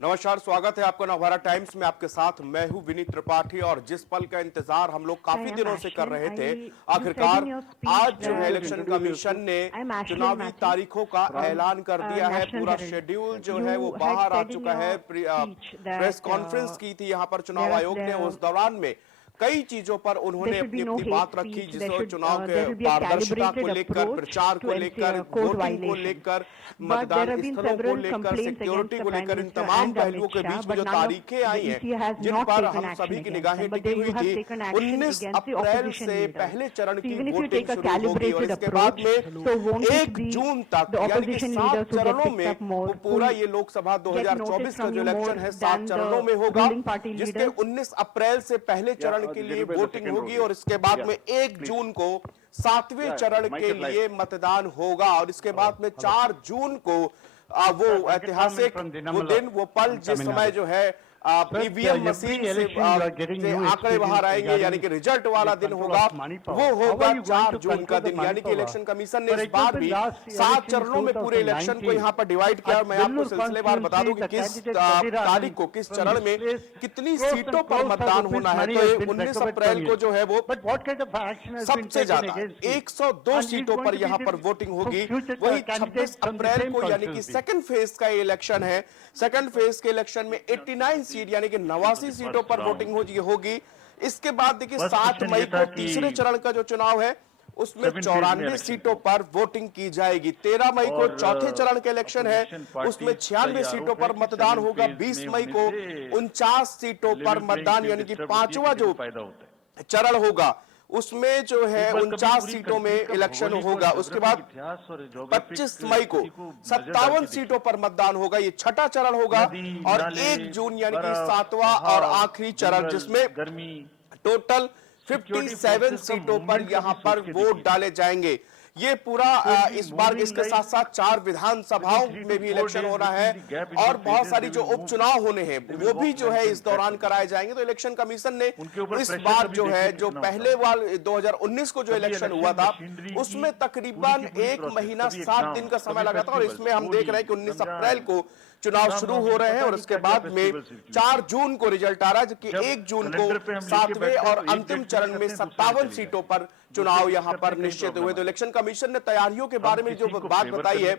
नमस्कार, स्वागत है आपका नवभारत टाइम्स में। आपके साथ मैं हूं विनीत त्रिपाठी और जिस पल का इंतजार हम लोग काफी दिनों से कर रहे थे, आखिरकार आज जो है इलेक्शन कमीशन ने चुनावी तारीखों का ऐलान कर दिया है। पूरा शेड्यूल जो है वो बाहर आ चुका है। प्रेस कॉन्फ्रेंस की थी यहाँ पर चुनाव आयोग ने। उस दौरान में कई चीजों पर उन्होंने अपनी बात रखी, जिसमें चुनाव के पारदर्शिता को लेकर, प्रचार को लेकर, वोटिंग को लेकर, मतदान स्थलों को लेकर, सिक्योरिटी को लेकर, इन तमाम पहलुओं के बीच में जो तारीखें आई हैं, जिन पर हम सभी की निगाहें टिकी हुई थी। 19 अप्रैल से पहले चरण की वोटिंग शुरू होगी और इसके बाद में 1 जून तक यानी कि 7 चरणों में पूरा ये लोकसभा 2024 का जो इलेक्शन है 7 चरणों में होगा, जिसके 19 अप्रैल से पहले चरण के लिए वोटिंग होगी और इसके बाद में 1 जून को 7वें चरण के लिए मतदान होगा और इसके बाद में 4 जून को वो ऐतिहासिक वो दिन, वो पल जिस समय जो है ईवीएम मशीन से आंकड़े बाहर आएंगे, यानी कि रिजल्ट वाला दिन होगा, वो होगा 4 जून का दिन। यानी कि इलेक्शन कमीशन ने इस बार भी 7 चरणों में पूरे इलेक्शन को यहाँ पर डिवाइड किया। मैं आपको सिलसिलेवार बता दूं कि किस तारीख को किस चरण में कितनी सीटों पर मतदान होना है। तो 19 अप्रैल को जो है वो सबसे ज्यादा 102 सीटों पर यहाँ पर वोटिंग होगी। वही 26 अप्रैल को यानी कि सेकंड फेज का इलेक्शन है। सेकंड फेज के इलेक्शन में 89 सीट यानी कि 89 सीटों पर वोटिंग होगी। इसके बाद देखिए 7 मई को तीसरे चरण का जो चुनाव है उसमें 94 सीटों पर वोटिंग की जाएगी। 13 मई को चौथे चरण का इलेक्शन है, उसमें 96 सीटों पर मतदान होगा। 20 मई को 49 सीटों पर मतदान यानी कि 5वां जो चरण होगा उसमें जो है 49 सीटों में इलेक्शन होगा। उसके बाद 25 मई को 57 सीटों पर मतदान होगा, ये छठा चरण होगा। और 1 जून यानी कि 7वां और आखिरी चरण, जिसमें टोटल 57 सीटों पर यहां पर वोट डाले जाएंगे। ये पूरा इस बार इसके साथ साथ 4 विधानसभाओं में भी इलेक्शन होना है और बहुत सारी जो उपचुनाव होने हैं वो भी जो है इस दौरान कराए जाएंगे। तो इलेक्शन कमीशन ने इस बार जो है जो पहले वाले 2019 को जो इलेक्शन हुआ था उसमें तकरीबन 1 महीना 7 दिन का समय लगा था और इसमें हम देख रहे हैं कि 19 अप्रैल को चुनाव शुरू हो रहे हैं और उसके बाद में 4 जून को रिजल्ट आ रहा है, जबकि 1 जून को 7वें और अंतिम चरण में 57 सीटों पर चुनाव यहां पर निश्चित हुए। तो इलेक्शन कमीशन ने तैयारियों के बारे में जो बात बताई है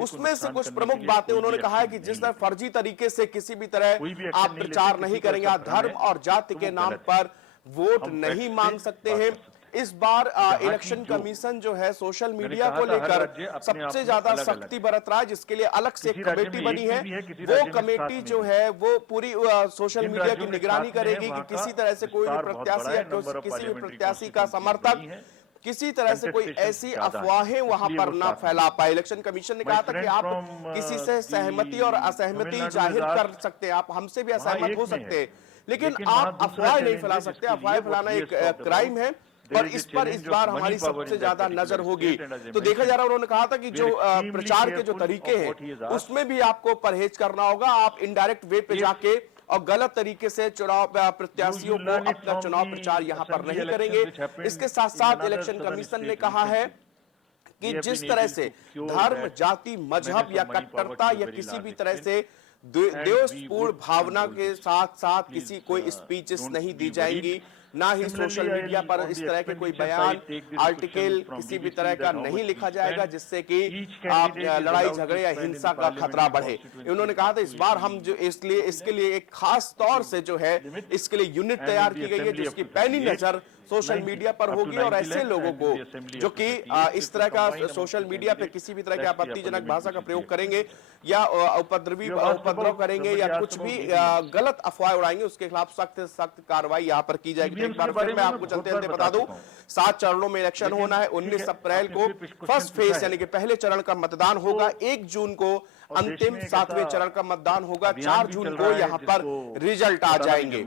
उसमें से कुछ प्रमुख बातें उन्होंने कहा है कि जिस तरह फर्जी तरीके से किसी भी तरह आप प्रचार नहीं करेंगे, आप धर्म और जाति के नाम पर वोट नहीं मांग सकते हैं। इस बार इलेक्शन कमीशन जो है सोशल मीडिया को लेकर सबसे ज्यादा सख्ती बरत रहा है, जिसके लिए अलग से एक कमेटी बनी है। वो कमेटी जो है वो पूरी सोशल मीडिया की निगरानी करेगी कि किसी तरह से कोई भी प्रत्याशी या किसी भी प्रत्याशी का समर्थक किसी तरह से कोई ऐसी अफवाहें वहां पर ना फैला पाए। इलेक्शन कमीशन ने कहा था कि आप किसी से सहमति और असहमति जाहिर कर सकते हैं, आप हमसे भी असहमत हो सकते हैं, लेकिन आप अफवाह नहीं फैला सकते। अफवाहें फैलाना एक क्राइम है और इस पर इस बार हमारी सबसे ज्यादा नजर होगी। तो देखा जा रहा है, उन्होंने कहा था कि जो प्रचार के जो तरीके हैं उसमें भी आपको परहेज करना होगा। आप इनडायरेक्ट वे पे जाके और गलत तरीके से चुनाव प्रत्याशियों को अपना चुनाव प्रचार यहां पर नहीं करेंगे। इसके साथ साथ इलेक्शन कमीशन ने कहा है कि जिस तरह से धर्म, जाति, मजहब या कट्टरता या किसी भी तरह से द्वेषपूर्ण भावना के साथ साथ किसी कोई स्पीचेस नहीं दी जाएंगी, ना ही सोशल मीडिया पर इस तरह के कोई बयान, आर्टिकल किसी भी तरह का नहीं लिखा जाएगा जिससे कि आप लड़ाई झगड़े या हिंसा का खतरा बढ़े। उन्होंने कहा था इस बार हम जो इसके लिए एक खास तौर से जो है इसके लिए यूनिट तैयार की गई है जिसकी पैनी नजर सोशल मीडिया पर होगी और ऐसे लोगों को जो कि इस तरह का सोशल मीडिया पे किसी भी तरह की आपत्तिजनक भाषा का प्रयोग करेंगे या उपद्रव करेंगे या कुछ भी गलत अफवाह उड़ाएंगे उसके खिलाफ सख्त से सख्त कार्रवाई यहाँ पर की जाएगी। एक बार फिर मैं आपको चलते बता दूं 7 चरणों में इलेक्शन होना है। 19 अप्रैल को फर्स्ट फेज यानी कि पहले चरण का मतदान होगा, 1 जून को अंतिम 7वें चरण का मतदान होगा, 4 जून को यहाँ पर रिजल्ट आ जाएंगे।